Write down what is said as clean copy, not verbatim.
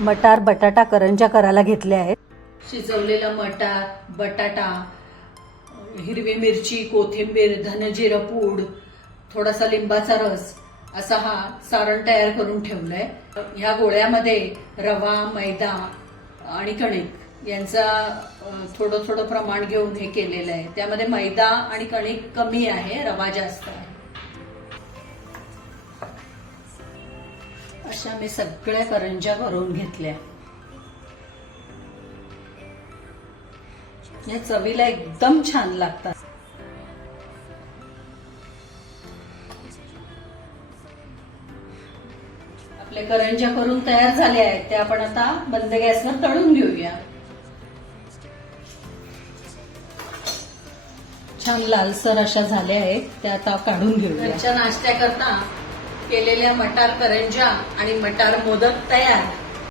मटार बटाटा करंज्या करायला घेतल्या आहेत. शिजवलेला मटार, बटाटा, हिरवी मिरची, कोथिंबीर, धनजिरं पूड, थोडासा लिंबाचा रस असा हा सारण तयार करून ठेवलाय. ह्या गोळ्यामध्ये रवा, मैदा आणि कणिक यांचा थोडं थोडं प्रमाण घेऊन हे केलेलं आहे. त्यामध्ये मैदा आणि कणिक कमी आहे, रवा जास्त आहे. अशा मी सगळ्या करंज्या करून घेतल्या. या चवीला एकदम छान लागतात. आपल्या करंज्या करून तयार झाल्या आहेत, त्या आपण आता बंद गॅसवर तळून घेऊया. छान लालसर अशा झाल्या आहेत, त्या आता काढून घेऊया. नाश्त्याकरता केलेल्या मटार करंज्या आणि मटार मोदक तयार.